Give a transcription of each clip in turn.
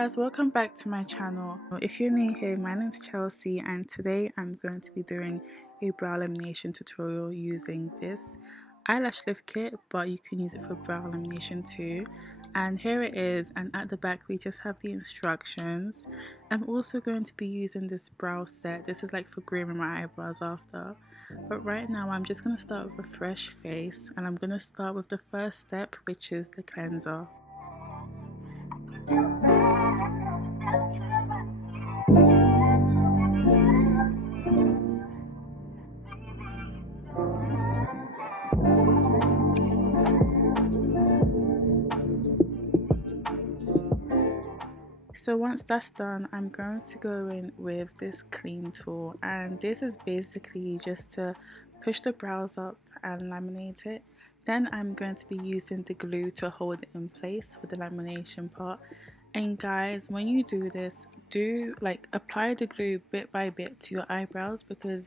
guys, welcome back to my channel. If you're new here, my name is Chelsea and today I'm going to be doing a brow lamination tutorial using this eyelash lift kit, but you can use it for brow lamination too. And here it is, and at the back we just have the instructions. I'm also going to be using this brow set. This is like for grooming my eyebrows after. But right now I'm just going to start with a fresh face, and I'm going to start with the first step, which is the cleanser. So once that's done, I'm going to go in with this clean tool, and this is basically just to push the brows up and laminate it. Then I'm going to be using the glue to hold it in place for the lamination part. And guys, when you do this, do apply the glue bit by bit to your eyebrows because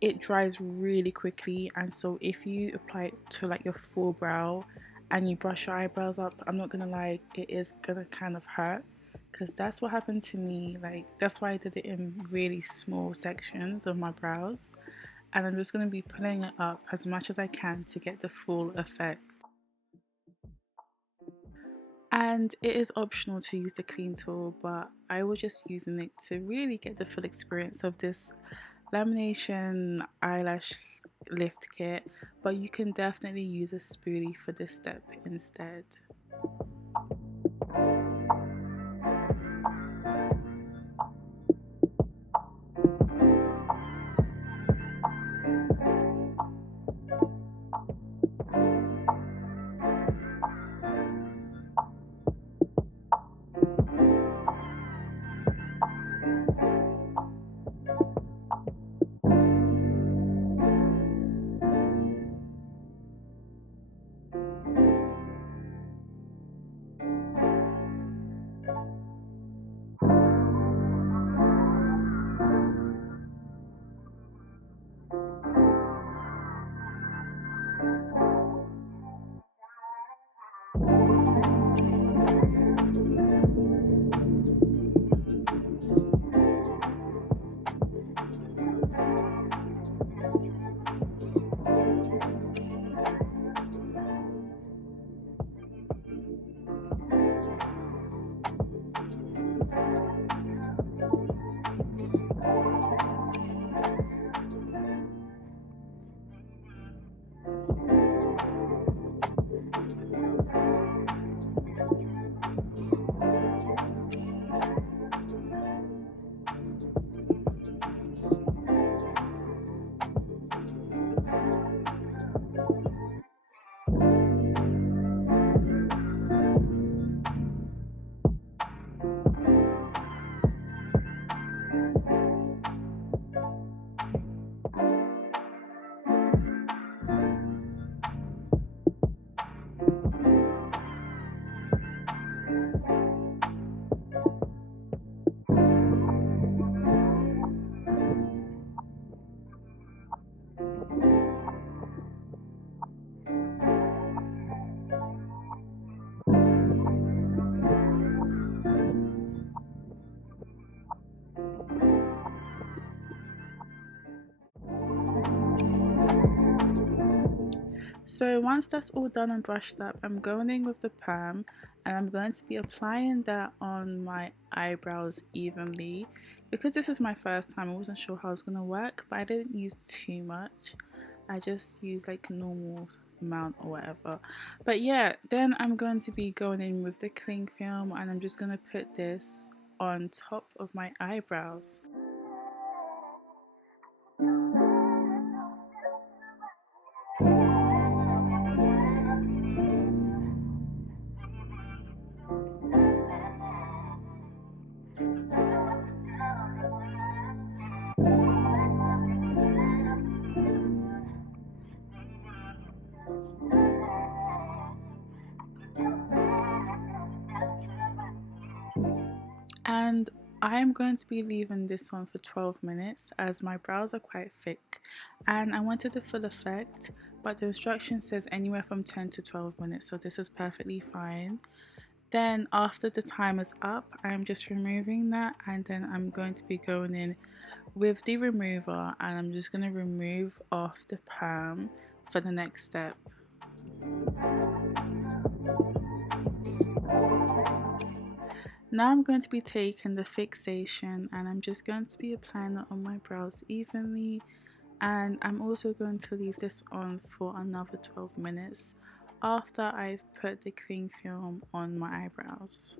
it dries really quickly. And so if you apply it to like your full brow and you brush your eyebrows up, I'm not gonna lie, it is gonna kind of hurt, because that's what happened to me. That's why I did it in really small sections of my brows, and I'm just going to be pulling it up as much as I can to get the full effect. And it is optional to use the clean tool, but I was just using it to really get the full experience of this lamination eyelash lift kit. But you can definitely use a spoolie for this step instead. So once that's all done and brushed up, I'm going in with the perm, and I'm going to be applying that on my eyebrows evenly. Because this is my first time, I wasn't sure how it was going to work, but I didn't use too much. I just used like a normal amount or whatever. But yeah, then I'm going to be going in with the cling film, and I'm just going to put this on top of my eyebrows. And I'm going to be leaving this on for 12 minutes as my brows are quite thick and I wanted the full effect, but the instruction says anywhere from 10 to 12 minutes, so this is perfectly fine. Then after the time is up, I'm just removing that, and then I'm going to be going in with the remover, and I'm just going to remove off the perm for the next step. Now I'm going to be taking the fixation and I'm just going to be applying it on my brows evenly, and I'm also going to leave this on for another 12 minutes after I've put the cling film on my eyebrows.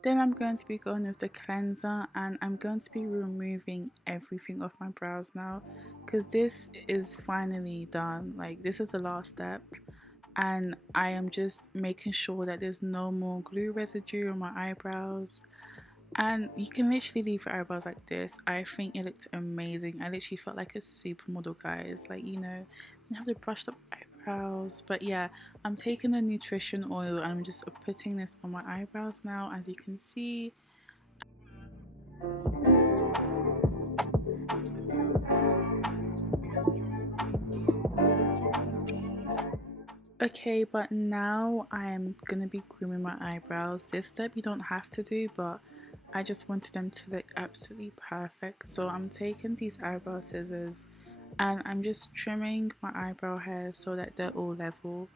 Then I'm going to be going with the cleanser and I'm going to be removing everything off my brows now, because this is finally done. Like, this is the last step, and I am just making sure that there's no more glue residue on my eyebrows. And you can literally leave your eyebrows like this. I think it looked amazing. I literally felt like a supermodel, guys. Like, you know, you have the brushed up eyebrows. But yeah, I'm taking the nutrition oil and I'm just putting this on my eyebrows now, as you can see. Okay, but now I'm gonna be grooming my eyebrows. This step you don't have to do, but I just wanted them to look absolutely perfect. So I'm taking these eyebrow scissors and I'm just trimming my eyebrow hairs so that they're all level.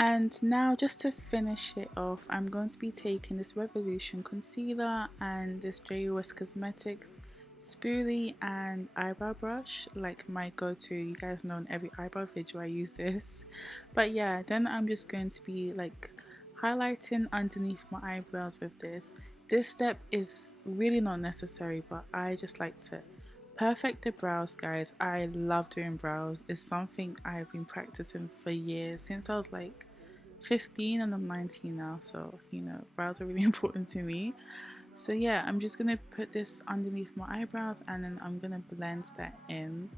And now, just to finish it off, I'm going to be taking this Revolution concealer and this JOS Cosmetics spoolie and eyebrow brush, like my go-to. You guys know in every eyebrow video I use this. But yeah, then I'm just going to be like highlighting underneath my eyebrows with this. This step is really not necessary, but I just like to perfect the brows, guys. I love doing brows. It's something I've been practicing for years, since I was like 15 and I'm 19 now, so you know, brows are really important to me. So yeah, I'm just gonna put this underneath my eyebrows and then I'm gonna blend that in.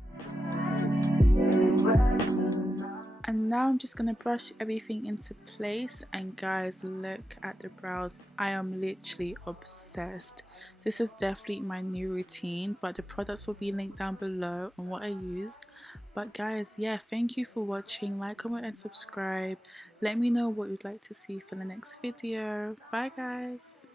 And now I'm just gonna brush everything into place, and guys, look at the brows. I am literally obsessed. This is definitely my new routine, but the products will be linked down below on what I used. But guys, yeah, thank you for watching. Like, comment and subscribe. Let me know what you'd like to see for the next video. Bye guys.